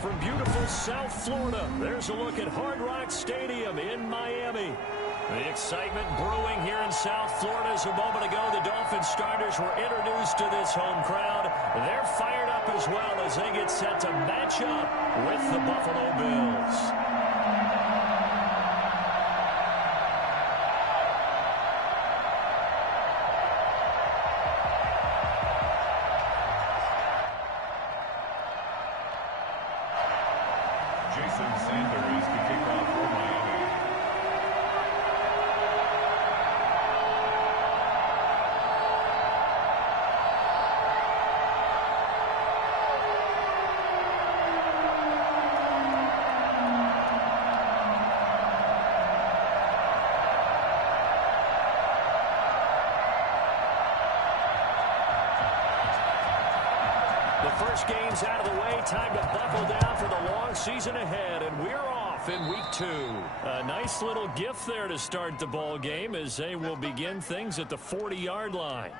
from beautiful South Florida. There's a look at Hard Rock Stadium in Miami. The excitement brewing here in South Florida as a moment ago the Dolphins starters were introduced to this home crowd. They're fired up as well as they get set to match up with the Buffalo Bills. First game's out of the way. Time to buckle down for the long season ahead, and we're off in week 2. A nice little gift there to start the ball game as they will begin things at the 40-yard line.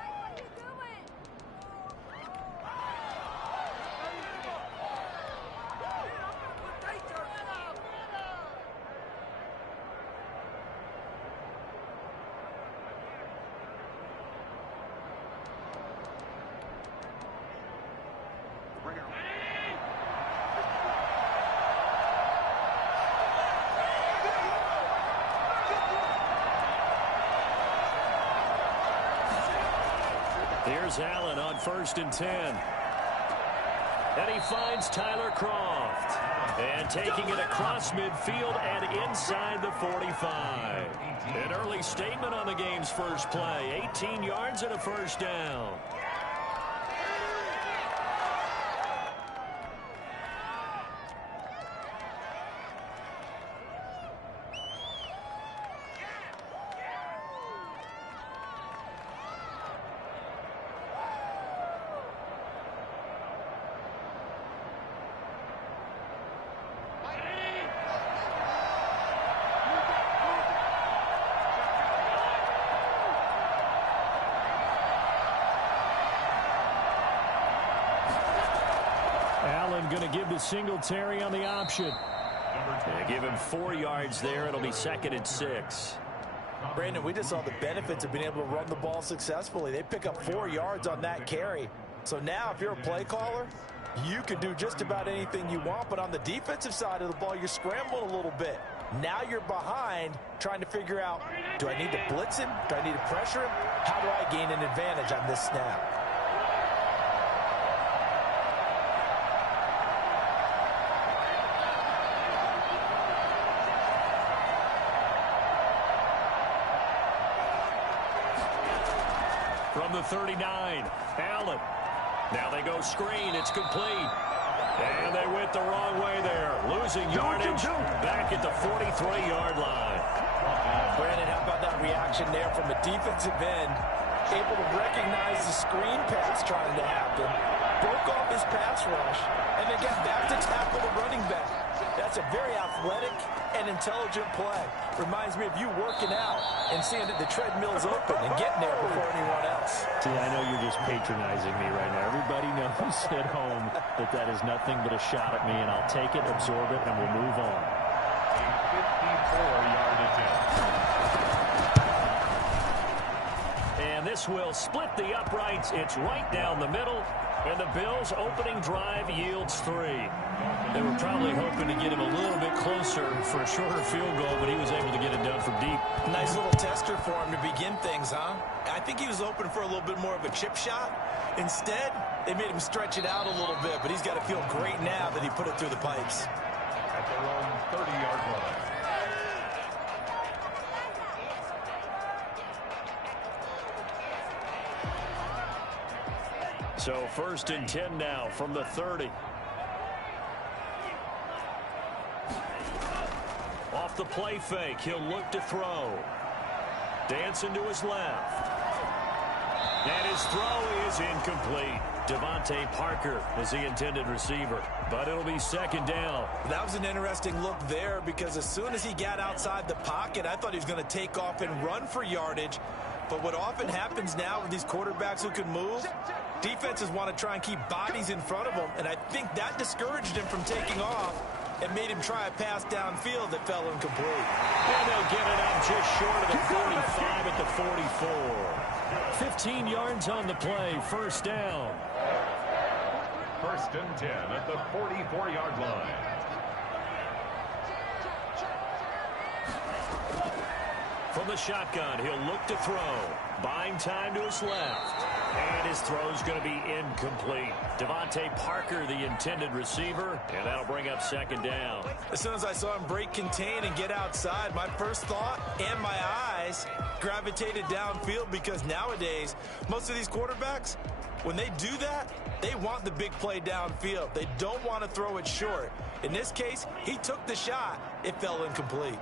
Here's Allen on 1st and 10. And he finds Tyler Croft. And taking it across midfield and inside the 45. An early statement on the game's first play. 18 yards and a first down. Going to give to Singletary on the option. They give him 4 yards there. It'll be 2nd and 6. Brandon, we just saw the benefits of being able to run the ball successfully. They pick up 4 yards on that carry. So now if you're a play caller, you can do just about anything you want. But on the defensive side of the ball, you're scrambling a little bit. Now you're behind trying to figure out, do I need to blitz him? Do I need to pressure him? How do I gain an advantage on this snap? From the 39, Allen. Now they go screen. It's complete. And they went the wrong way there. Losing yardage back at the 43-yard line. Brandon, how about that reaction there from a defensive end? Able to recognize the screen pass trying to happen. Broke off his pass rush. And then got back to tackle the running back. That's a very athletic and intelligent play. Reminds me of you working out and seeing that the treadmill's open and getting there before anyone else. See, I know you're just patronizing me right now. Everybody knows at home that that is nothing but a shot at me, and I'll take it, absorb it, and we'll move on. A 54-yard attempt. And this will split the uprights. It's right down the middle. And the Bills' opening drive yields 3. They were probably hoping to get him a little bit closer for a shorter field goal, but he was able to get it done from deep. Nice little tester for him to begin things, huh? I think he was hoping for a little bit more of a chip shot. Instead, they made him stretch it out a little bit, but he's got to feel great now that he put it through the pipes. At their own 30-yard line. So 1st and 10 now from the 30. Off the play fake, he'll look to throw. Dancing to his left. And his throw is incomplete. Devontae Parker was the intended receiver, but it'll be 2nd down. That was an interesting look there because as soon as he got outside the pocket, I thought he was going to take off and run for yardage. But what often happens now with these quarterbacks who can move, Defenses want to try and keep bodies in front of them, and I think that discouraged him from taking off and made him try a pass downfield that fell incomplete. And they'll get it up just short of the 45 at the 44. 15 yards on the play, first down. First and 10 at the 44-yard line. From the shotgun, he'll look to throw. Buying time to his left. And his throw's going to be incomplete. Devontae Parker, the intended receiver, and that'll bring up second down. As soon as I saw him break contain and get outside, my first thought and my eyes gravitated downfield, because nowadays, most of these quarterbacks, when they do that, they want the big play downfield. They don't want to throw it short. In this case, he took the shot. It fell incomplete.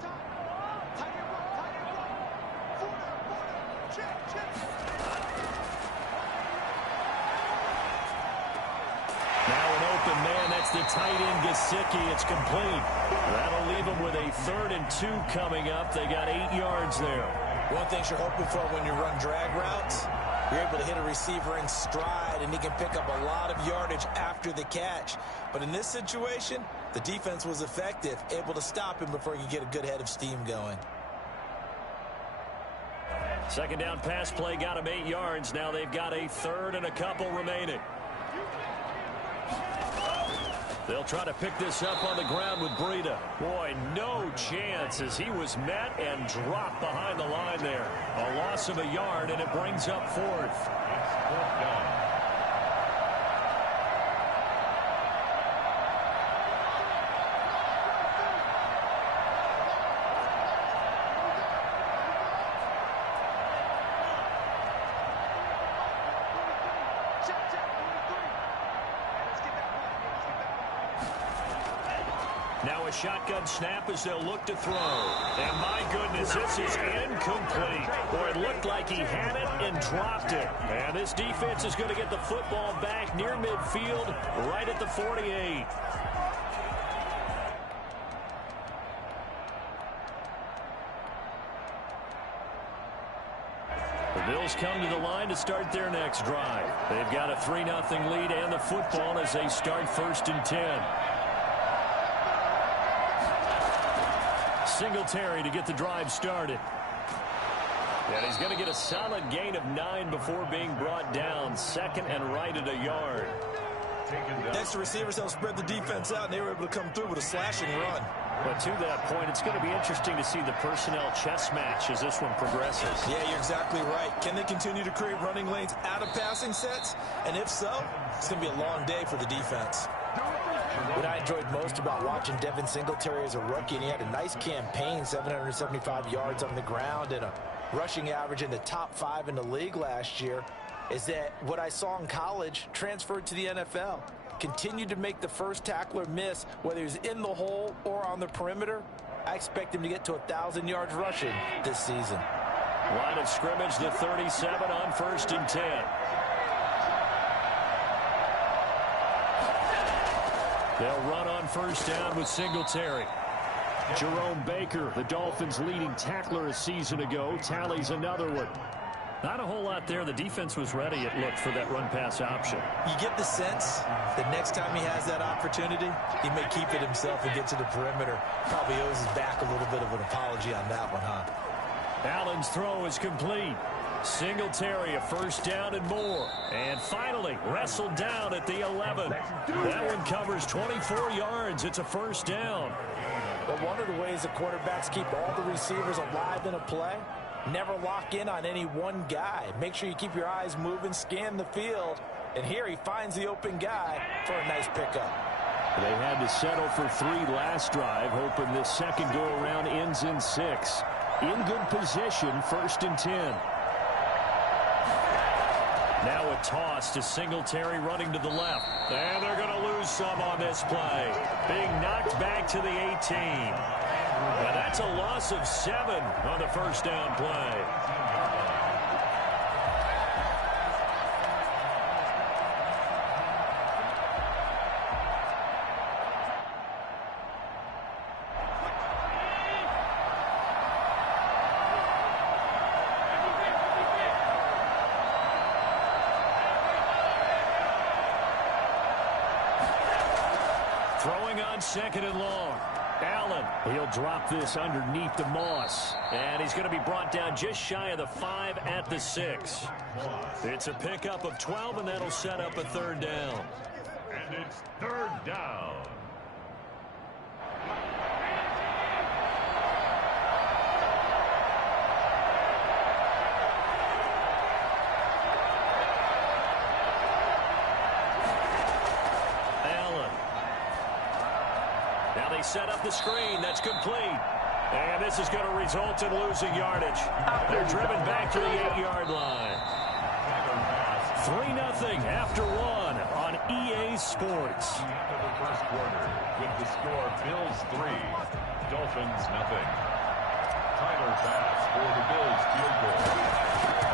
That's the tight end, Gesicki. It's complete. That'll leave them with a 3rd and 2 coming up. They got 8 yards there. One thing you're hoping for when you run drag routes, you're able to hit a receiver in stride, and he can pick up a lot of yardage after the catch. But in this situation, the defense was effective, able to stop him before he could get a good head of steam going. Second down pass play got him 8 yards. Now they've got a 3rd and a couple remaining. They'll try to pick this up on the ground with Breida. Boy, no chance as he was met and dropped behind the line there. A loss of a yard, and it brings up 4th. It's 4th down. Now a shotgun snap as they'll look to throw. And my goodness, this is incomplete. Boy, it looked like he had it and dropped it. And this defense is going to get the football back near midfield, right at the 48. The Bills come to the line to start their next drive. They've got a 3-0 lead and the football as they start 1st and 10. Singletary to get the drive started. And he's going to get a solid gain of 9 before being brought down. 2nd and right at a yard. Next, the receivers helped spread the defense out, and they were able to come through with a slashing run. But to that point, it's going to be interesting to see the personnel chess match as this one progresses. Yeah, you're exactly right. Can they continue to create running lanes out of passing sets? And if so, it's going to be a long day for the defense. What I enjoyed most about watching Devin Singletary as a rookie, and he had a nice campaign, 775 yards on the ground and a rushing average in the top 5 in the league last year, is that what I saw in college transferred to the NFL. Continued to make the first tackler miss, whether he's in the hole or on the perimeter. I expect him to get to 1,000 yards rushing this season. Line of scrimmage, the 37 on 1st and 10. They'll run on 1st down with Singletary. Jerome Baker, the Dolphins' leading tackler a season ago, tallies another one. Not a whole lot there. The defense was ready, it looked, for that run-pass option. You get the sense that next time he has that opportunity, he may keep it himself and get to the perimeter. Probably owes his back a little bit of an apology on that one, huh? Allen's throw is complete. Singletary, a 1st down and more. And finally, wrestled down at the 11. That one covers 24 yards. It's a 1st down. But one of the ways the quarterbacks keep all the receivers alive in a play, never lock in on any one guy. Make sure you keep your eyes moving, scan the field. And here he finds the open guy for a nice pickup. They had to settle for 3 last drive, hoping this second go-around ends in 6. In good position, 1st and 10. Now a toss to Singletary running to the left. And they're going to lose some on this play. Being knocked back to the 18. And that's a loss of 7 on the 1st down play. going on 2nd and long. Allen, he'll drop this underneath the Moss. And he's going to be brought down just shy of the 5 at the 6. It's a pickup of 12, and that'll set up a 3rd down. And it's 3rd down. They set up the screen. That's complete. And this is going to result in losing yardage. They're driven back to the 8-yard line. 3-0 after 1 on EA Sports. End of the first quarter with the score Bills 3, Dolphins 0. Tyler Bass for the Bills field goal.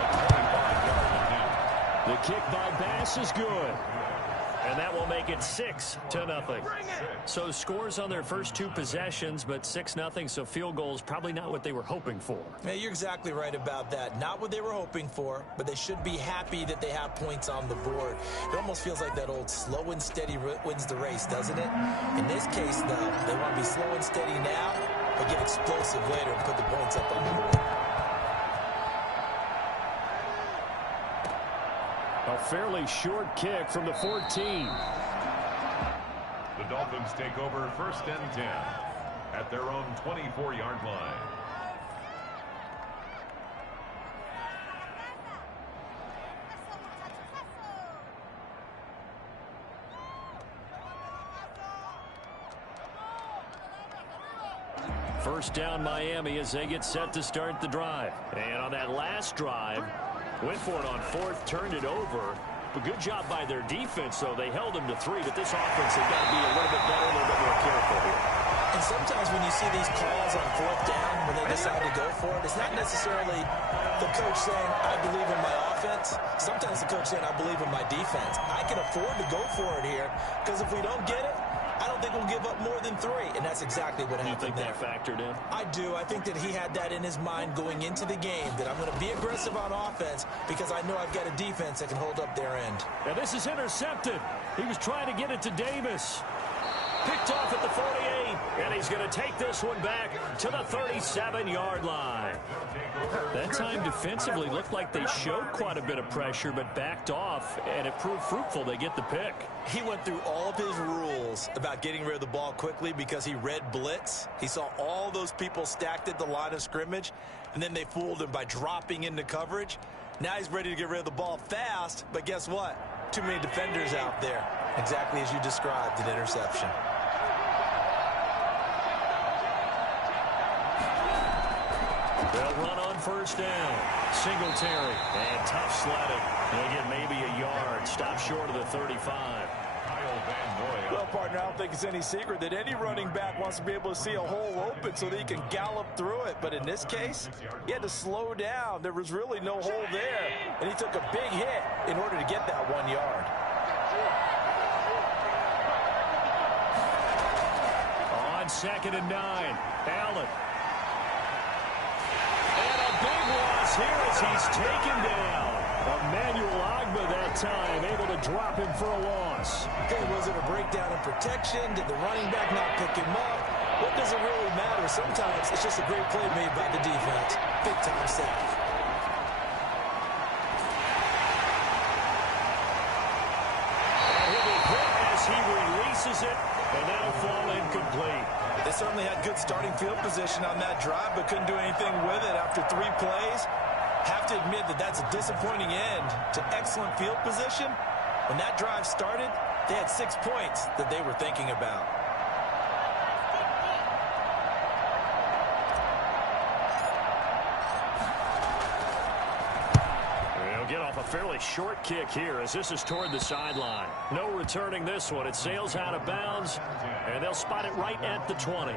A 25-yard attempt. The kick by Bass is good. And that will make it 6-0. So scores on their first 2 possessions, but 6-0, so field goal is probably not what they were hoping for. Yeah, you're exactly right about that. Not what they were hoping for, but they should be happy that they have points on the board. It almost feels like that old slow and steady wins the race, doesn't it? In this case, though, they want to be slow and steady now, but get explosive later and put the points up on the board. A fairly short kick from the 14. The Dolphins take over 1st and 10 at their own 24-yard line. First down Miami as they get set to start the drive. And on that last drive, went for it on 4th, turned it over. But good job by their defense, though. They held them to 3, but this offense has got to be a little bit better, a little bit more careful here. And sometimes when you see these calls on 4th down, when they decide to go for it, it's not necessarily the coach saying, I believe in my offense. Sometimes the coach saying, I believe in my defense. I can afford to go for it here, because if we don't get it, I don't think we'll give up more than 3, and that's exactly what happened there. You think that factored in? I do. I think that he had that in his mind going into the game, that I'm going to be aggressive on offense because I know I've got a defense that can hold up their end. Now this is intercepted. He was trying to get it to Davis. Picked off at the 48, and he's going to take this one back to the 37-yard line. That time defensively looked like they showed quite a bit of pressure, but backed off, and it proved fruitful. They get the pick. He went through all of his rules about getting rid of the ball quickly because he read blitz. He saw all those people stacked at the line of scrimmage, and then they fooled him by dropping into coverage. Now he's ready to get rid of the ball fast, but guess what? Too many defenders out there. Exactly as you described, an interception. They'll run on 1st down. Singletary. And tough sledding. They'll get maybe a yard. Stop short of the 35. Well, partner, I don't think it's any secret that any running back wants to be able to see a hole open so that he can gallop through it. But in this case, he had to slow down. There was really no hole there. And he took a big hit in order to get that 1 yard. On 2nd and 9. Allen. Big loss here as he's taken down. Emmanuel Agba that time, able to drop him for a loss. Okay, was it a breakdown in protection? Did the running back not pick him up? What does it really matter? Sometimes it's just a great play made by the defense. Big time sack. And he'll be hit as he releases it, and that'll fall incomplete. They certainly had good starting field position on that drive, but couldn't do anything with it after 3 plays. Have to admit that that's a disappointing end to excellent field position. When that drive started, they had 6 points that they were thinking about. They'll get off a fairly short kick here as this is toward the sideline. No returning this one. It sails out of bounds, and they'll spot it right at the 20.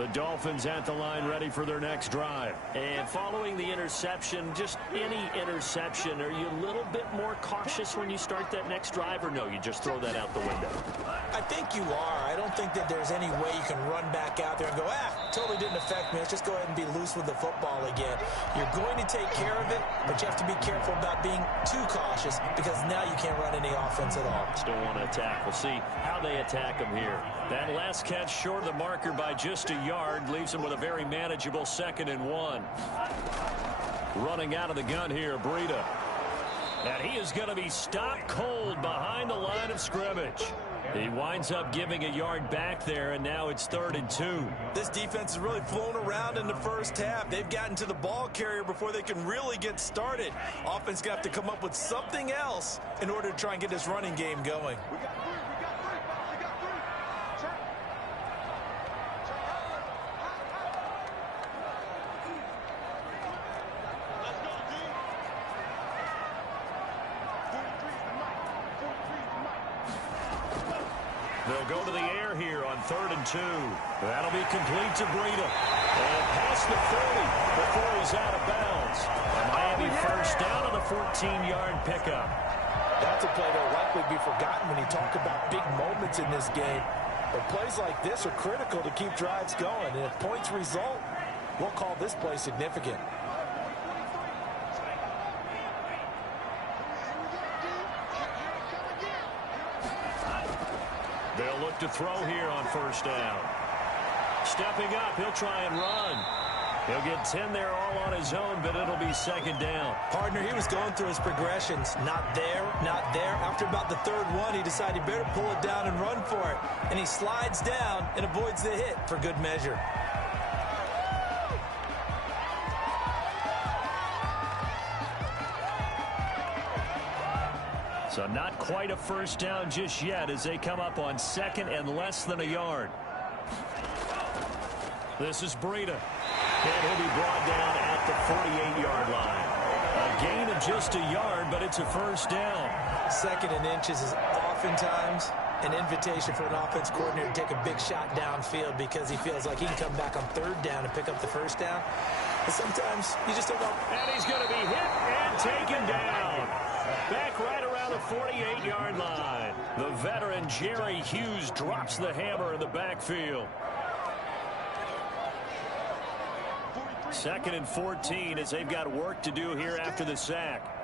The Dolphins at the line ready for their next drive. And following the interception, just any interception, are you a little bit more cautious when you start that next drive, or no, you just throw that out the window? I think you are. I don't think that there's any way you can run back out there and go, totally didn't affect me. Let's just go ahead and be loose with the football again. You're going to take care of it, but you have to be careful about being too cautious because now you can't run any offense at all. Still want to attack. We'll see how they attack them here. That last catch short of the marker by just a yard leaves him with a very manageable 2nd and 1. Running out of the gun here, Breida. And he is going to be stopped cold behind the line of scrimmage. He winds up giving a yard back there, and now it's 3rd and 2. This defense has really flown around in the first half. They've gotten to the ball carrier before they can really get started. Offense got to come up with something else in order to try and get this running game going. They'll go to the air here on 3rd and 2. That'll be complete to Breida. And past the 30 before he's out of bounds. A Miami first down on a 14-yard pickup. That's a play that will likely be forgotten when you talk about big moments in this game. But plays like this are critical to keep drives going. And if points result, we'll call this play significant. They'll look to throw here on 1st down. Stepping up, he'll try and run. He'll get 10 there all on his own, but it'll be 2nd down. Partner, he was going through his progressions. Not there, not there. After about the 3rd one, he decided he better pull it down and run for it. And he slides down and avoids the hit for good measure. So not quite a 1st down just yet as they come up on 2nd and less than a yard. This is Breida. And he'll be brought down at the 48-yard line. A gain of just a yard, but it's a 1st down. 2nd and inches is oftentimes an invitation for an offense coordinator to take a big shot downfield because he feels like he can come back on 3rd down and pick up the 1st down. But sometimes you just don't know. And he's going to be hit and taken down. Back right around the 48-yard line. The veteran Jerry Hughes drops the hammer in the backfield. 2nd and 14 as they've got work to do here after the sack.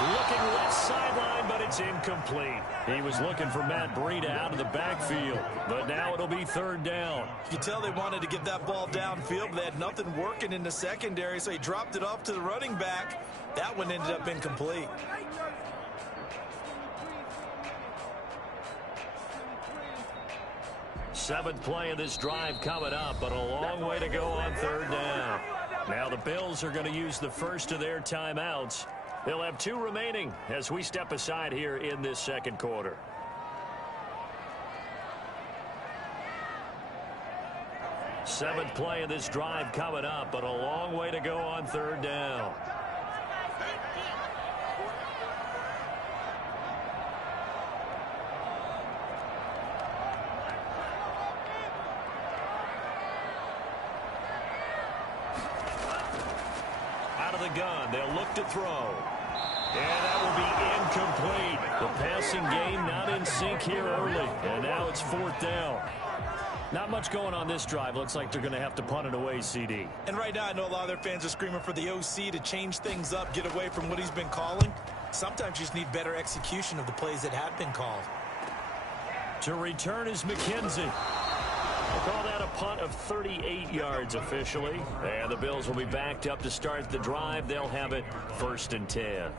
Looking left sideline, but it's incomplete. He was looking for Matt Breida out of the backfield, but now it'll be 3rd down. You can tell they wanted to get that ball downfield, but they had nothing working in the secondary, so he dropped it off to the running back. That one ended up incomplete. Seventh play of this drive coming up, but a long way to go on 3rd down. Now the Bills are going to use the first of their timeouts. They'll have 2 remaining as we step aside here in this 2nd quarter. Seventh play of this drive coming up, but a long way to go on 3rd down. Out of the gun, they'll look to throw. And that will be incomplete. The passing game not in sync here early. And now it's 4th down. Not much going on this drive. Looks like they're going to have to punt it away, CD. And right now, I know a lot of their fans are screaming for the OC to change things up, get away from what he's been calling. Sometimes you just need better execution of the plays that have been called. To return is McKenzie. We'll call that a punt of 38 yards officially. And the Bills will be backed up to start the drive. They'll have it 1st and 10.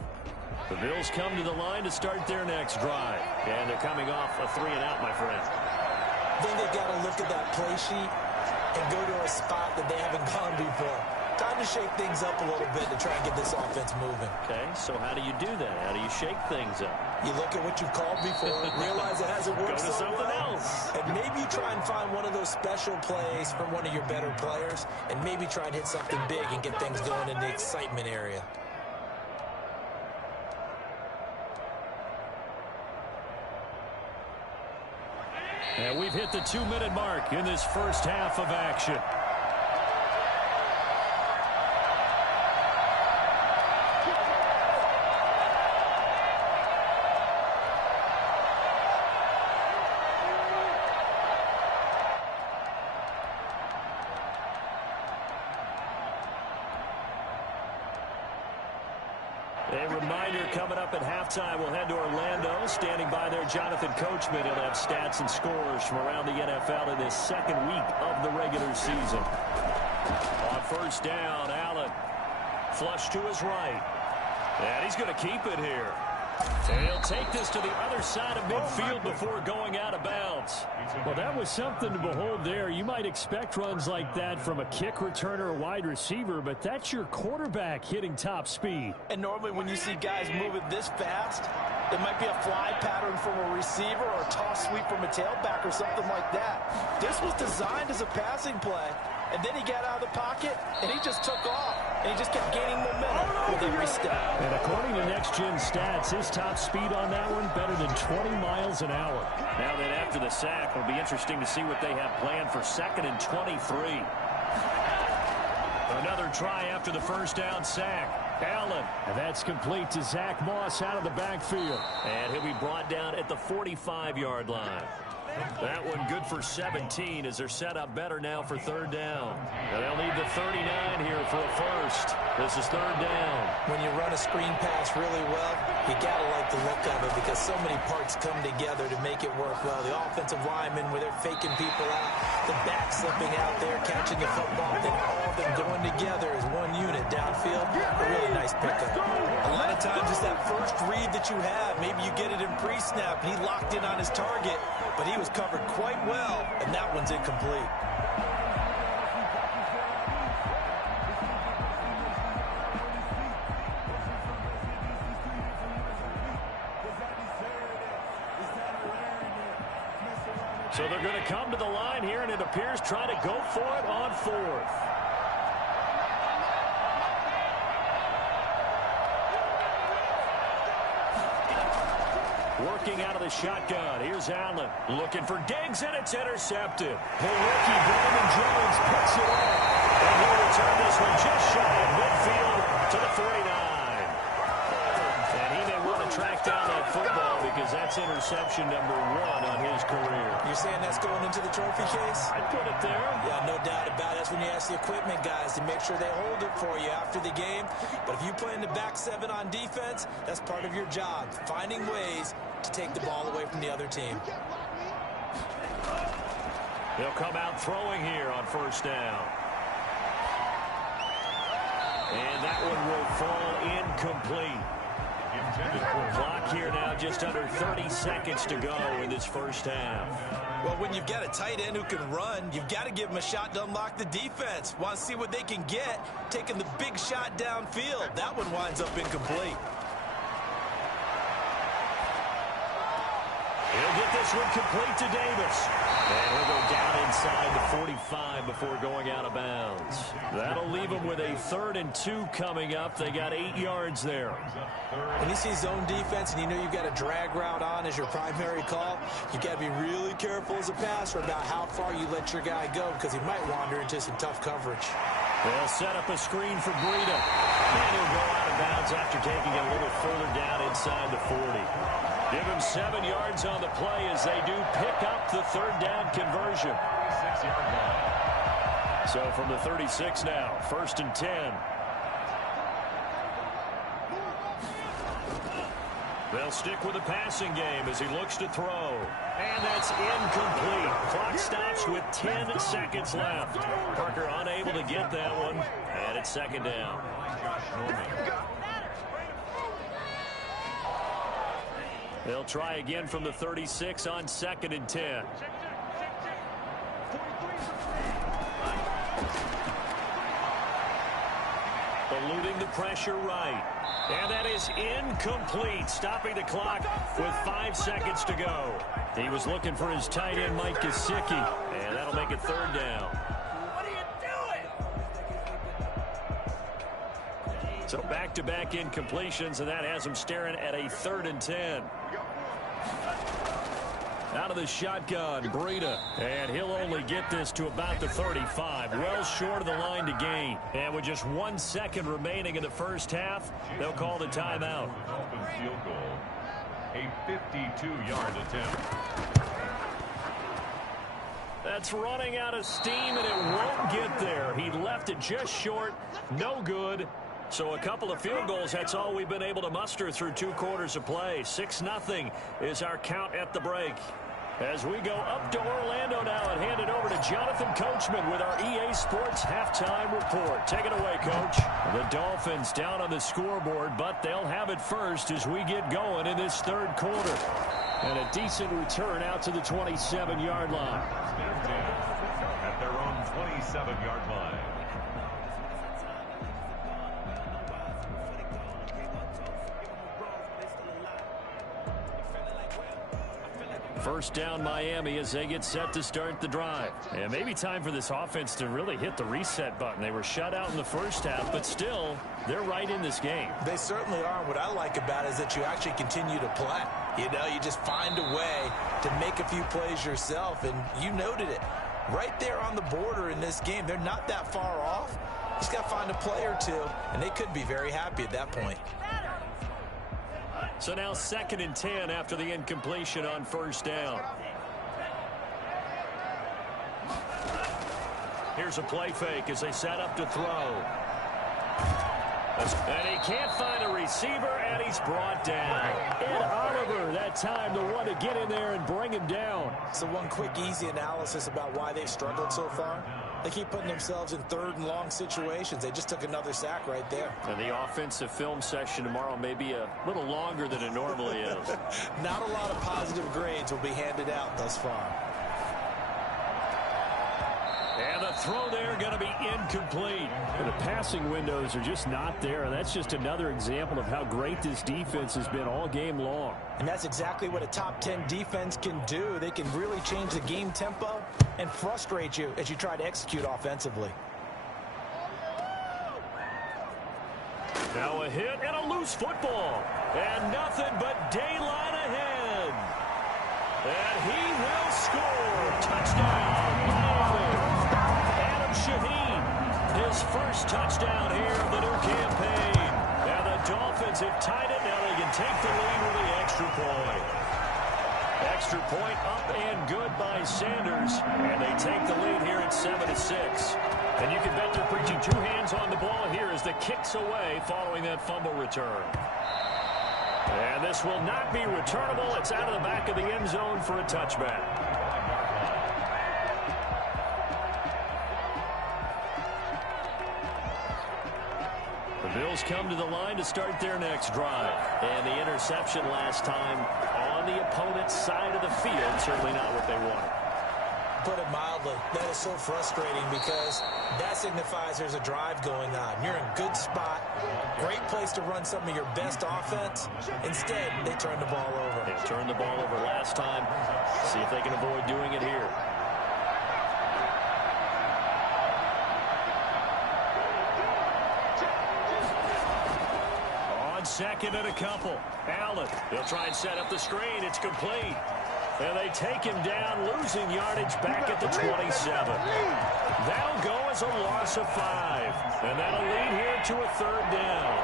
The Bills come to the line to start their next drive. And they're coming off a 3-and-out, my friend. I think they've got to look at that play sheet and go to a spot that they haven't gone before. Time to shake things up a little bit to try and get this offense moving. Okay, so how do you do that? How do you shake things up? You look at what you've called before, realize it hasn't worked Go to something else. And maybe you try and find one of those special plays from one of your better players, and maybe try and hit something big and get things going in the excitement area. And we've hit the 2-minute mark in this first half of action. A reminder coming up at halftime, we'll head to Orlando. Standing by there, Jonathan Coachman. He'll have stats and scores from around the NFL in this second week of the regular season. On first down, Allen. Flush to his right. And he's going to keep it here. And he'll take this to the other side of midfield before going out of bounds. Well, that was something to behold there. You might expect runs like that from a kick returner or wide receiver, but that's your quarterback hitting top speed. And normally when you see guys moving this fast, it might be a fly pattern from a receiver or a toss sweep from a tailback or something like that. This was designed as a passing play, and then he got out of the pocket, and he just took off, and he just kept gaining momentum with every step. And according to Next Gen Stats, his top speed on that one better than 20 miles an hour. Now then, after the sack, it'll be interesting to see what they have planned for 2nd and 23. Another try after the first down sack. Allen. And that's complete to Zach Moss out of the backfield. And he'll be brought down at the 45-yard line. That one good for 17 as they're set up better now for third down. And they'll need the 39 here for a first. This is third down. When you run a screen pass really well, you got to like the look of it because so many parts come together to make it work well. The offensive linemen where they're faking people out, the back slipping out there, catching the football, then all of them going together as one unit downfield. A really nice pickup. A lot of times it's that first read that you have. Maybe you get it in pre-snap and he locked in on his target, but he was covered quite well, and that one's incomplete. So they're going to come to the line here, and it appears trying to go for it on fourth. Working out of the shotgun. Here's Allen. Looking for Diggs, and it's intercepted. The rookie, Brandon Jones, picks it up. And he'll return this one just shy of midfield to the 49. And he may want to track down that football because that's interception number 1 on his career. You're saying that's going into the trophy case? I'd put it there. Yeah, no doubt about it. That's when you ask the equipment guys to make sure they hold it for you after the game. But if you play in the back 7 on defense, that's part of your job, finding ways to take the ball away from the other team. They'll come out throwing here on first down. And that one will fall incomplete. Clock here now, just under 30 seconds to go in this first half. Well, when you've got a tight end who can run, you've got to give him a shot to unlock the defense. Want to see what they can get, taking the big shot downfield. That one winds up incomplete. He'll get this one complete to Davis. And he'll go down inside the 45 before going out of bounds. That'll leave him with a 3rd and 2 coming up. They got 8 yards there. When you see zone defense and you know you've got a drag route on as your primary call, you've got to be really careful as a passer about how far you let your guy go because he might wander into some tough coverage. They'll set up a screen for Breida. And he'll go out of bounds after taking a little further down inside the 40. Give him 7 yards on the play as they do pick up the third down conversion. 6-yard line. So from the 36 now, 1st and 10. They'll stick with the passing game as he looks to throw. And that's incomplete. Clock stops with 10 seconds left. Parker unable to get that one. And it's 2nd down. They'll try again from the 36 on 2nd and 10. Eluding the pressure right. And that is incomplete, stopping the clock with 5 seconds to go. He was looking for his tight end, Mike Gesicki, and that'll make it 3rd down. What are you doing? So back-to-back incompletions, and that has him staring at a 3rd and 10. Out of the shotgun, Breida. And he'll only get this to about the 35. Well short of the line to gain. And with just 1 second remaining in the first half, they'll call the timeout. Dolphins field goal. A 52-yard attempt. That's running out of steam, and it won't get there. He left it just short. No good. So a couple of field goals, that's all we've been able to muster through 2 quarters of play. 6-0 is our count at the break. As we go up to Orlando now and hand it over to Jonathan Coachman with our EA Sports Halftime Report. Take it away, Coach. The Dolphins down on the scoreboard, but they'll have it first as we get going in this third quarter. And a decent return out to the 27-yard line. At their own 27-yard line. First down Miami as they get set to start the drive. And maybe time for this offense to really hit the reset button. They were shut out in the first half, but still, they're right in this game. They certainly are. What I like about it is that you actually continue to play. You know, you just find a way to make a few plays yourself, and you noted it. Right there on the border in this game, they're not that far off. Just got to find a play or two, and they could be very happy at that point. So now 2nd and 10 after the incompletion on first down. Here's a play fake as they set up to throw. And he can't find a receiver, and he's brought down. Ed Oliver, that time, the one to get in there and bring him down. So one quick, easy analysis about why they've struggled so far. They keep putting themselves in 3rd and long situations. They just took another sack right there. And the offensive film session tomorrow may be a little longer than it normally is. Not a lot of positive grades will be handed out thus far. And the throw there going to be incomplete. And the passing windows are just not there. And that's just another example of how great this defense has been all game long. And that's exactly what a top 10 defense can do. They can really change the game tempo and frustrate you as you try to execute offensively. Now a hit and a loose football. And nothing but daylight ahead. And he will score. Touchdown, Miami. Shaheen, his first touchdown here of the new campaign. And the Dolphins have tied it. Now they can take the lead with the extra point. Extra point up and good by Sanders. And they take the lead here at 7-6. And you can bet they're preaching 2 hands on the ball here as the kick's away following that fumble return. And this will not be returnable. It's out of the back of the end zone for a touchback. The Bills come to the line to start their next drive. And the interception last time on the opponent's side of the field. Certainly not what they wanted. Put it mildly, that is so frustrating because that signifies there's a drive going on. You're in a good spot. Great place to run some of your best offense. Instead, they turn the ball over. They turned the ball over last time. See if they can avoid doing it here. Second and a couple. Allen, they'll try and set up the screen. It's complete. And they take him down, losing yardage back at the 27. That'll go as a loss of 5. And that'll lead here to a 3rd down.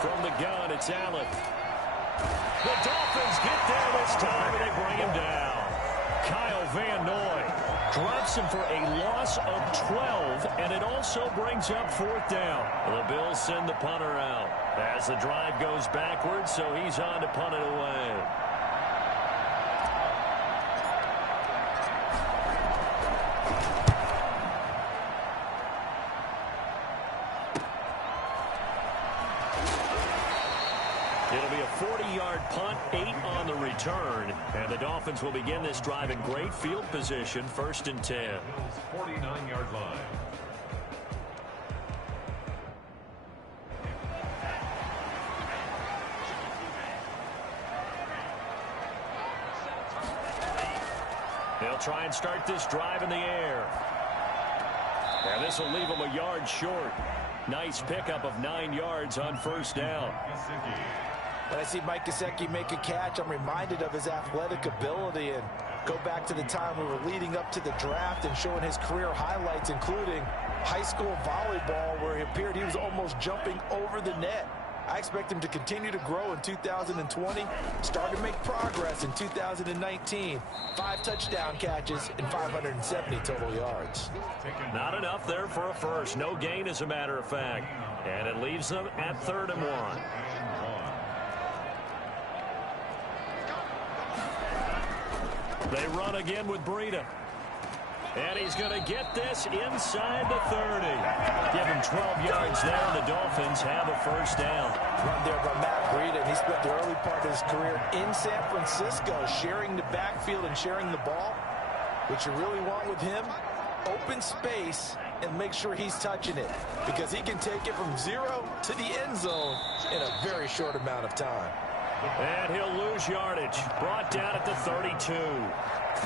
From the gun, it's Allen. The Dolphins get there this time, and they bring him down. Kyle Van Noy drops him for a loss of 12, and it also brings up 4th down. The Bills send the punter out as the drive goes backwards, so he's on to punt it away. It'll be a 40-yard punt, 8 on the return. And the Dolphins will begin this drive in great field position, 1st and 10. 49-yard line. They'll try and start this drive in the air. And this will leave him a yard short. Nice pickup of 9 yards on first down. When I see Mike Gesicki make a catch, I'm reminded of his athletic ability, and go back to the time we were leading up to the draft and showing his career highlights, including high school volleyball, where he appeared he was almost jumping over the net. I expect him to continue to grow in 2020, start to make progress in 2019. 5 touchdown catches and 570 total yards. Not enough there for a first. No gain, as a matter of fact. And it leaves them at 3rd and 1. They run again with Breida. And he's going to get this inside the 30. Give him 12 yards there, and the Dolphins have a first down. Run there by Matt Breida, and he spent the early part of his career in San Francisco, sharing the backfield and sharing the ball. What you really want with him, open space and make sure he's touching it, because he can take it from 0 to the end zone in a very short amount of time. And he'll lose yardage. Brought down at the 32.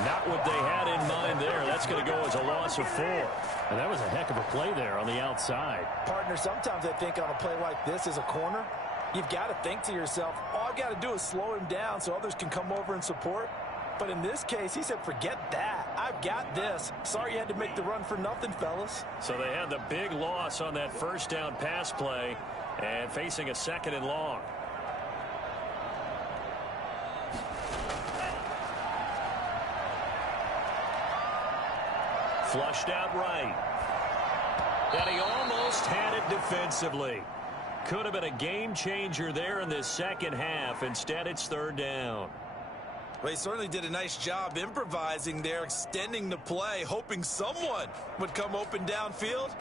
Not what they had in mind there. That's going to go as a loss of 4. And that was a heck of a play there on the outside. Partner, sometimes I think on a play like this as a corner, you've got to think to yourself, all I've got to do is slow him down so others can come over and support. But in this case, he said, forget that. I've got this. Sorry you had to make the run for nothing, fellas. So they had the big loss on that first down pass play and facing a 2nd and long. Flushed out right. And he almost had it defensively. Could have been a game changer there in this second half. Instead, it's 3rd down. Well, he certainly did a nice job improvising there, extending the play, hoping someone would come open downfield,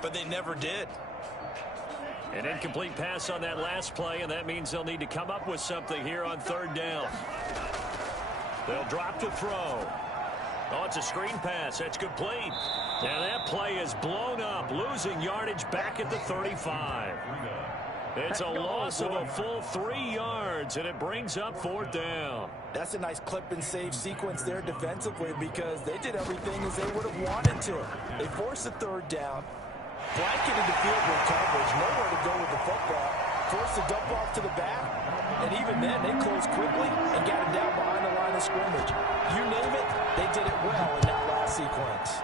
but they never did. An incomplete pass on that last play, and that means they'll need to come up with something here on 3rd down. They'll drop the throw. Oh, it's a screen pass. That's complete. Now that play is blown up, losing yardage back at the 35. It's a loss of a full 3 yards, and it brings up 4th down. That's a nice clip and save sequence there defensively, because they did everything as they would have wanted to. They forced the 3rd down, blanketed the field with coverage, nowhere to go with the football, forced the dump off to the back, and even then they closed quickly and got him down behind the line of scrimmage. You name it, they did it well in that last sequence.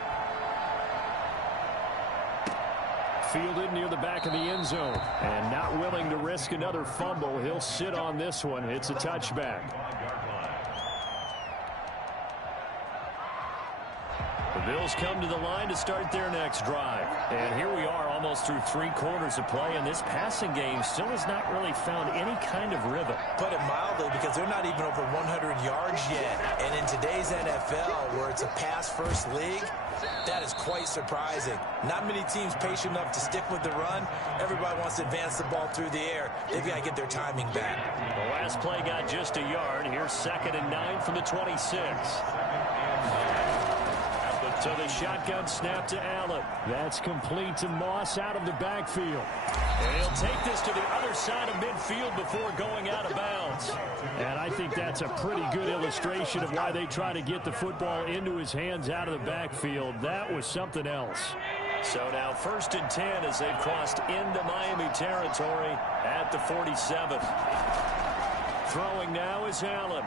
Fielded near the back of the end zone, and not willing to risk another fumble. He'll sit on this one. It's a touchback. The Bills come to the line to start their next drive. And here we are almost through 3 quarters of play, and this passing game still has not really found any kind of rhythm. Put it mildly, because they're not even over 100 yards yet. And in today's NFL, where it's a pass-first league, that is quite surprising. Not many teams patient enough to stick with the run. Everybody wants to advance the ball through the air. They've got to get their timing back. The last play got just a yard. Here's 2nd and 9 from the 26. So the shotgun snap to Allen. That's complete to Moss out of the backfield. And he'll take this to the other side of midfield before going out of bounds. And I think that's a pretty good illustration of why they try to get the football into his hands out of the backfield. That was something else. So now 1st and 10 as they've crossed into Miami territory at the 47. Throwing now is Allen.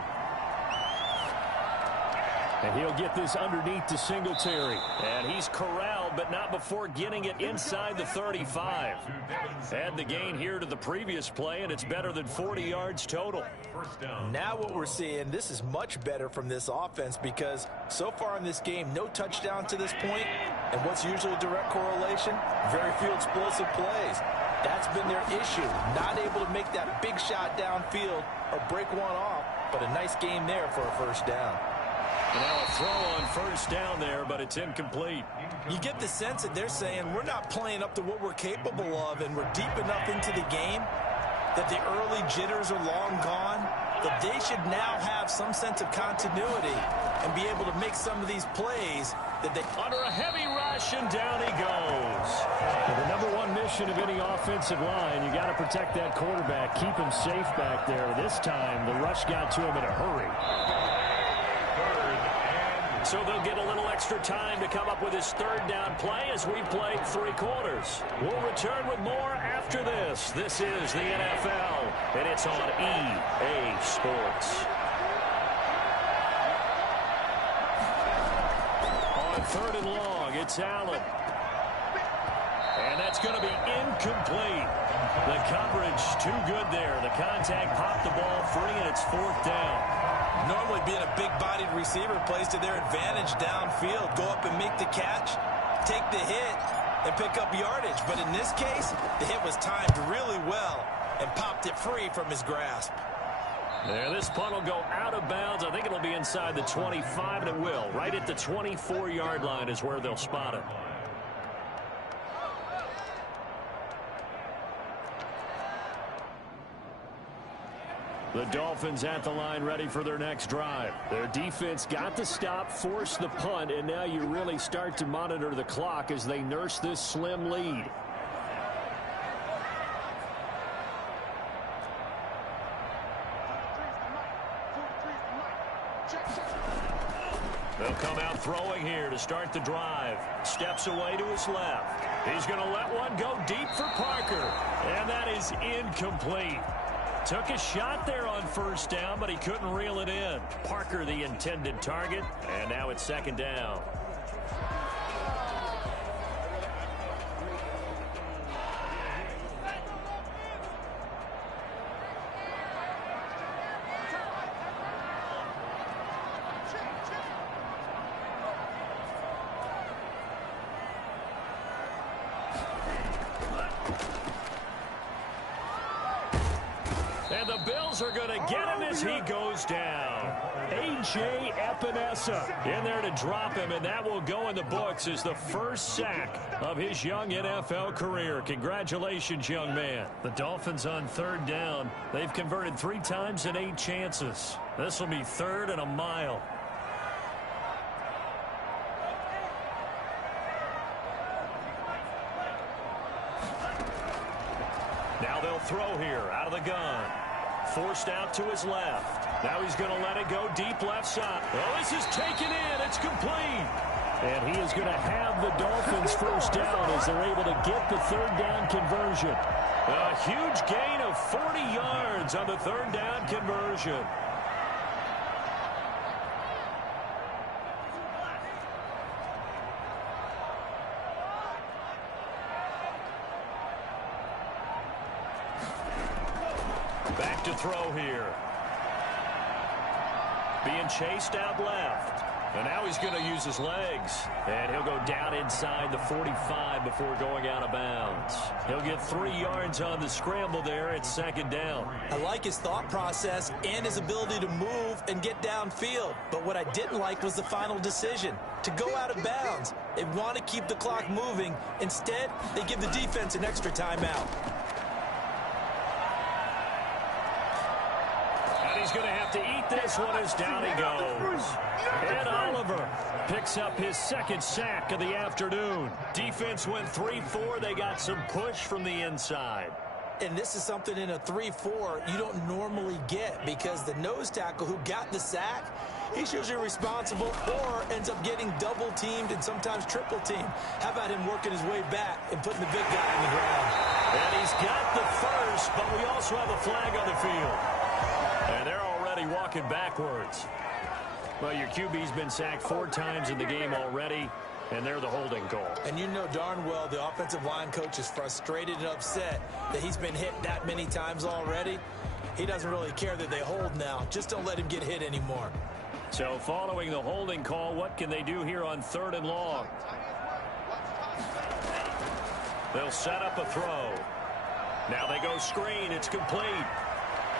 And he'll get this underneath to Singletary. And he's corralled, but not before getting it inside the 35. Add the gain here to the previous play, and it's better than 40 yards total. Now what we're seeing, this is much better from this offense, because so far in this game, no touchdown to this point. And what's usually a direct correlation? Very few explosive plays. That's been their issue. Not able to make that big shot downfield or break one off, but a nice game there for a first down. And now a throw on 1st down there, but it's incomplete. You get the sense that they're saying we're not playing up to what we're capable of, and we're deep enough into the game that the early jitters are long gone, that they should now have some sense of continuity and be able to make some of these plays that they... Under a heavy rush, and down he goes. Well, the number 1 mission of any offensive line, you got to protect that quarterback, keep him safe back there. This time, the rush got to him in a hurry. So they'll get a little extra time to come up with his third down play as we played 3 quarters. We'll return with more after this. This is the NFL, and it's on EA Sports. On 3rd and long, it's Allen. And that's going to be incomplete. The coverage too good there. The contact popped the ball free, and it's 4th down. Normally being a big-bodied receiver plays to their advantage downfield. Go up and make the catch, take the hit, and pick up yardage. But in this case, the hit was timed really well and popped it free from his grasp. There, this punt will go out of bounds. I think it'll be inside the 25, and it will. Right at the 24-yard line is where they'll spot it. The Dolphins at the line ready for their next drive. Their defense got the stop, forced the punt, and now you really start to monitor the clock as they nurse this slim lead. They'll come out throwing here to start the drive. Steps away to his left. He's going to let one go deep for Parker, and that is incomplete. Took a shot there on 1st down, but he couldn't reel it in. Parker, the intended target, and now it's 2nd down. And the Bills are going to get him as he goes down. A.J. Epinesa in there to drop him, and that will go in the books as the first sack of his young NFL career. Congratulations, young man. The Dolphins on 3rd down. They've converted 3 times in 8 chances. This will be 3rd and a mile. Now they'll throw here out of the gun. Forced out to his left. Now he's going to let it go deep left side. Well, this is taken in. It's complete. And he is going to have the Dolphins first down as they're able to get the 3rd down conversion. A huge gain of 40 yards on the 3rd down conversion. Back to throw here. Being chased out left. And now he's going to use his legs. And he'll go down inside the 45 before going out of bounds. He'll get 3 yards on the scramble there at 2nd down. I like his thought process and his ability to move and get downfield. But what I didn't like was the final decision, to go out of bounds. They want to keep the clock moving. Instead, they give the defense an extra timeout. He's going to have to eat this one as down he goes. And Oliver picks up his 2nd sack of the afternoon. Defense went 3-4. They got some push from the inside. And this is something in a 3-4 you don't normally get, because the nose tackle who got the sack, he's usually responsible or ends up getting double teamed and sometimes triple teamed. How about him working his way back and putting the big guy on the ground? And he's got the first, but we also have a flag on the field. And they're already walking backwards. Well, your QB's been sacked 4 times in the game already, and they're the holding call. And you know darn well the offensive line coach is frustrated and upset that he's been hit that many times already. He doesn't really care that they hold now. Just don't let him get hit anymore. So following the holding call, what can they do here on 3rd and long? They'll set up a throw. Now they go screen. It's complete.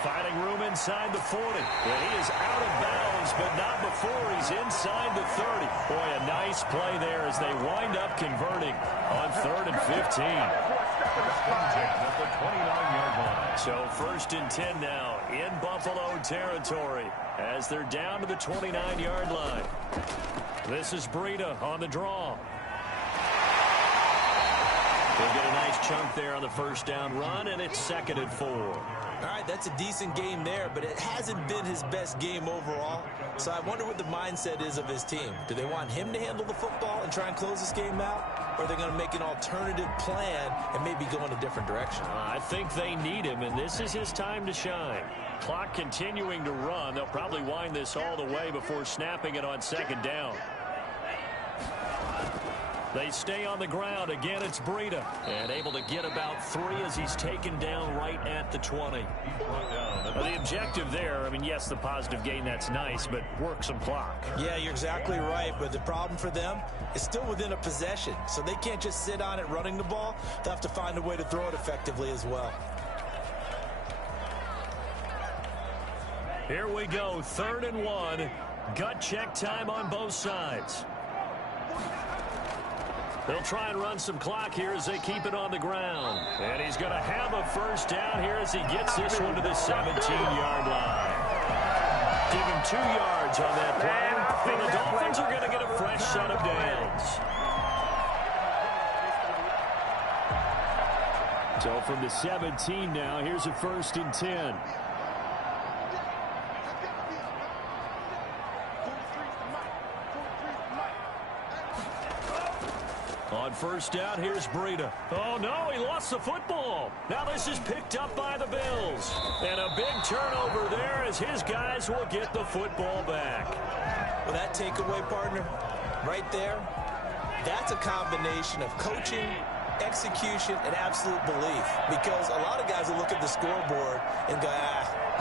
Finding room inside the 40. And he is out of bounds, but not before he's inside the 30. Boy, a nice play there as they wind up converting on 3rd and 15. At the 29-yard line. So 1st and 10 now in Buffalo territory as they're down to the 29-yard line. This is Breida on the draw. They'll get a nice chunk there on the first down run, and it's 2nd and 4. All right, that's a decent game there, but it hasn't been his best game overall. So I wonder what the mindset is of his team. Do they want him to handle the football and try and close this game out? Or are they going to make an alternative plan and maybe go in a different direction? I think they need him, and this is his time to shine. Clock continuing to run. They'll probably wind this all the way before snapping it on 2nd down. They stay on the ground. Again, it's Breida. And able to get about 3 as he's taken down right at the 20. Now, the objective there, I mean, yes, the positive gain, that's nice, but work some clock. Yeah, you're exactly right. But the problem for them is still within a possession. So they can't just sit on it running the ball. They'll have to find a way to throw it effectively as well. Here we go, 3rd and 1. Gut check time on both sides. They'll try and run some clock here as they keep it on the ground. And he's going to have a first down here as he gets this one to the 17-yard line. Give him 2 yards on that play. And the Dolphins are going to get a fresh set of downs. So from the 17 now, here's a 1st and 10. On first down, here's Breida. Oh, no, he lost the football. Now this is picked up by the Bills. And a big turnover there as his guys will get the football back. Well, that takeaway, partner, right there, that's a combination of coaching, execution, and absolute belief. Because a lot of guys will look at the scoreboard and go,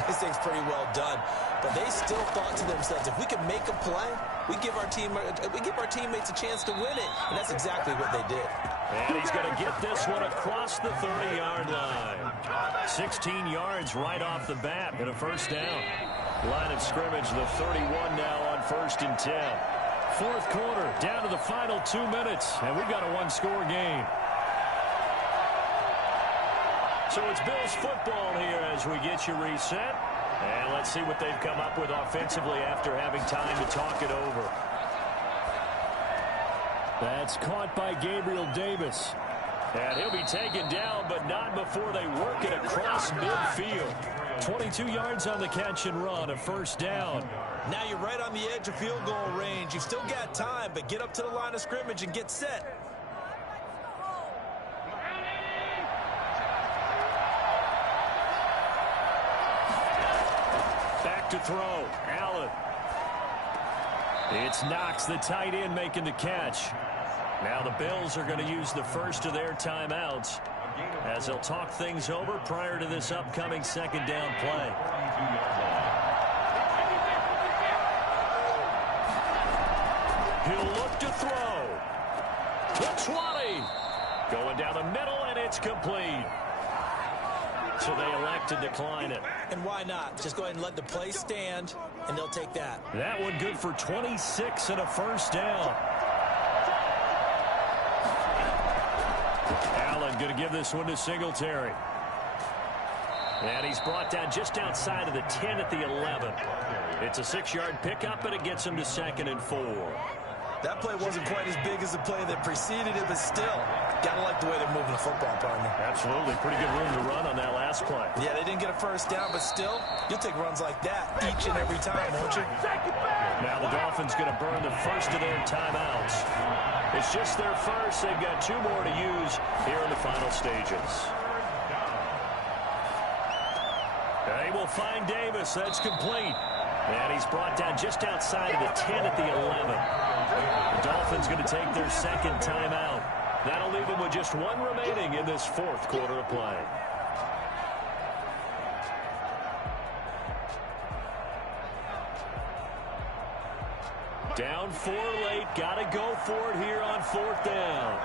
this thing's pretty well done. But they still thought to themselves, if we can make a play, we give our teammates a chance to win it. And that's exactly what they did. And he's going to get this one across the 30-yard line. 16 yards right off the bat and a first down. Line of scrimmage, the 31 now on 1st and 10. 4th quarter, down to the final 2 minutes, and we've got a one-score game. So it's Bills football here as we get you reset. And let's see what they've come up with offensively after having time to talk it over. That's caught by Gabriel Davis. And he'll be taken down, but not before they work it across midfield. 22 yards on the catch and run, a first down. Now you're right on the edge of field goal range. You've still got time, but get up to the line of scrimmage and get set. Back to throw. Allen. It's Knox, the tight end, making the catch. Now the Bills are going to use the first of their timeouts as they'll talk things over prior to this upcoming 2nd down play. He'll look to throw. The 20. Going down the middle, and it's complete. So they elect to decline it. And why not? Just go ahead and let the play stand, and they'll take that. That one good for 26 and a first down. Allen going to give this one to Singletary. And he's brought down just outside of the 10 at the 11. It's a 6-yard pickup, and it gets him to 2nd and 4. That play wasn't quite as big as the play that preceded it, but still, gotta like the way they're moving the football, partner. Absolutely. Pretty good room to run on that last play. Yeah, they didn't get a first down, but still, you'll take runs like that each and every time, won't you? Now the Dolphins going to burn the first of their timeouts. It's just their first. They've got 2 more to use here in the final stages. They will find Davis. That's complete. And he's brought down just outside of the 10 at the 11. The Dolphins going to take their 2nd timeout. That'll leave them with just 1 remaining in this 4th quarter of play. Down 4 late. Got to go for it here on 4th down.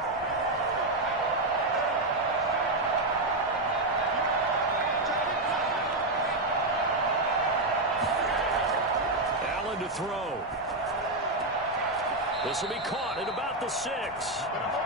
Allen to throw. This will be caught at about the 6.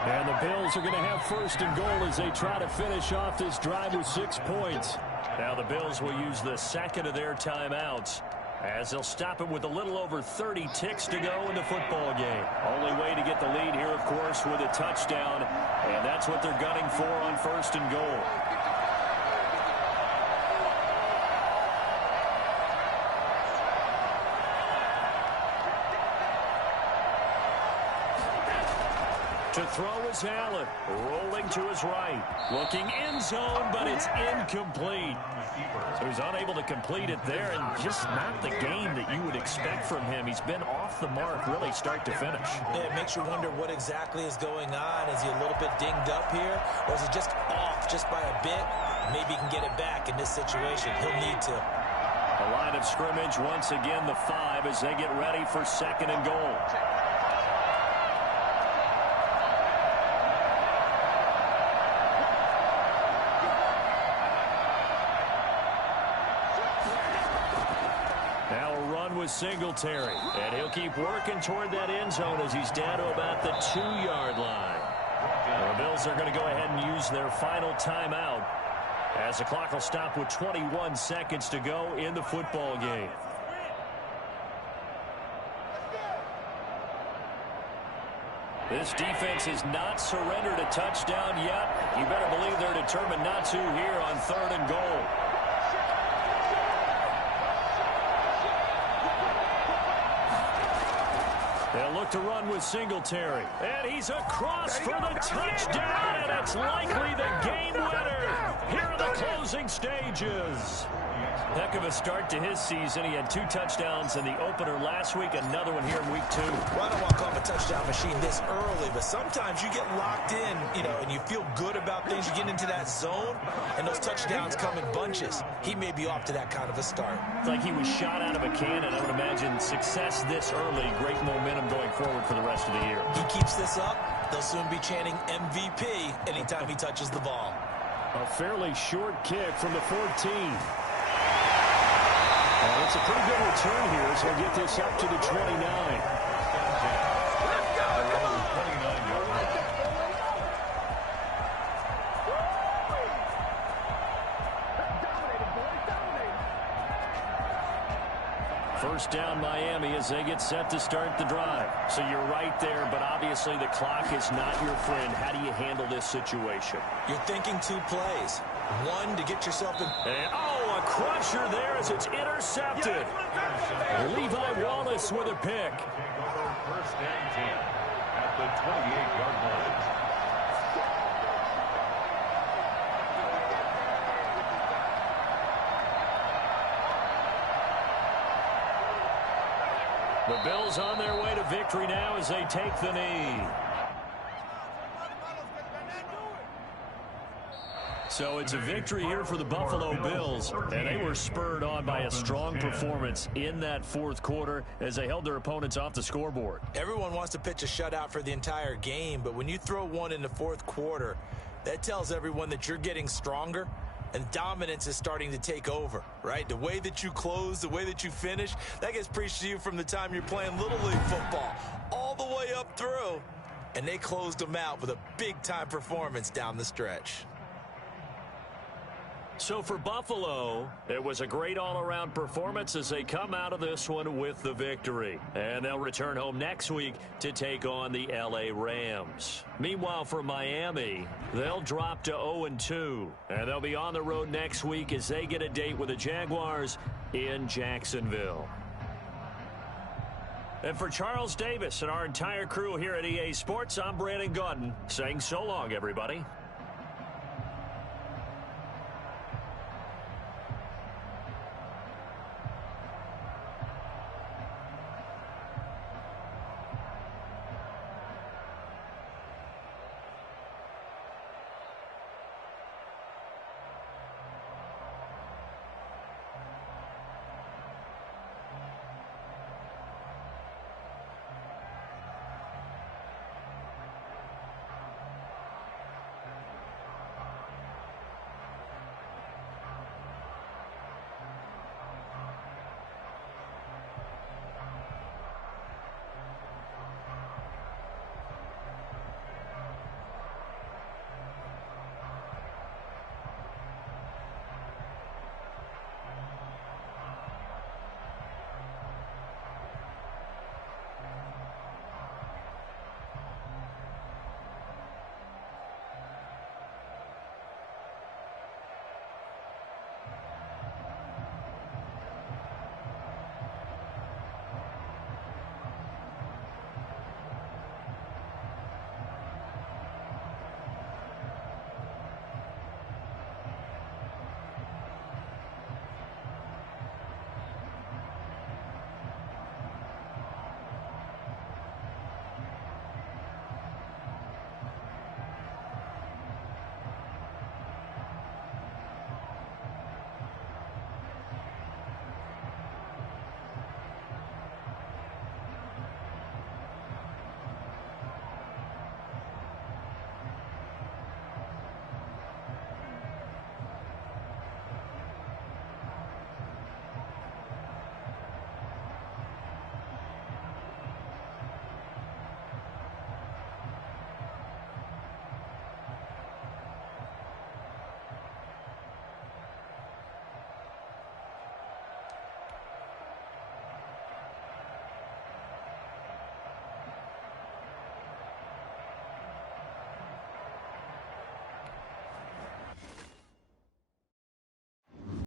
And the Bills are going to have 1st and goal as they try to finish off this drive with 6 points. Now the Bills will use the 2nd of their timeouts as they'll stop it with a little over 30 ticks to go in the football game. Only way to get the lead here, of course, with a touchdown, and that's what they're gunning for on 1st and goal. To throw is Allen, rolling to his right, looking end zone, but it's incomplete. So he's unable to complete it there, and just not the game that you would expect from him. He's been off the mark, really, start to finish. Yeah, it makes you wonder what exactly is going on. Is he a little bit dinged up here, or is he just off just by a bit? Maybe he can get it back in this situation. He'll need to. A line of scrimmage, once again, the 5 as they get ready for 2nd and goal. Singletary, and he'll keep working toward that end zone as he's down to about the 2-yard line. The Bills are going to go ahead and use their final timeout as the clock will stop with 21 seconds to go in the football game. This defense has not surrendered a touchdown yet. You better believe they're determined not to here on 3rd and goal. They'll look to run with Singletary. And he's across for the touchdown, and it's likely the game winner here in the closing stages. Heck of a start to his season. He had 2 touchdowns in the opener last week, another one here in week 2. Well, I don't want to call him a touchdown machine this early, but sometimes you get locked in, and you feel good about things. You get into that zone, and those touchdowns come in bunches. He may be off to that kind of a start. It's like he was shot out of a cannon. I would imagine success this early, great momentum going forward for the rest of the year. He keeps this up, they'll soon be chanting MVP anytime he touches the ball. A fairly short kick from the 14. Well, it's a pretty good return here, so we'll get this up to the 29. First down, Miami, as they get set to start the drive. So you're right there, but obviously the clock is not your friend. How do you handle this situation? You're thinking 2 plays. One, to get yourself in. And, a crusher there as it's intercepted. Levi Wallace with a pick. 1st and 10 at the 28-yard line. The Bills on their way to victory now as they take the knee. So it's a victory here for the Buffalo Bills, and they were spurred on by a strong performance in that 4th quarter as they held their opponents off the scoreboard. Everyone wants to pitch a shutout for the entire game, but when you throw one in the 4th quarter, that tells everyone that you're getting stronger and dominance is starting to take over, right? The way that you close, the way that you finish, that gets preached to you from the time you're playing Little League football all the way up through, and they closed them out with a big-time performance down the stretch. So for Buffalo, it was a great all-around performance as they come out of this one with the victory. And they'll return home next week to take on the LA Rams. Meanwhile, for Miami, they'll drop to 0-2. And they'll be on the road next week as they get a date with the Jaguars in Jacksonville. And for Charles Davis and our entire crew here at EA Sports, I'm Brandon Gaudin saying so long, everybody.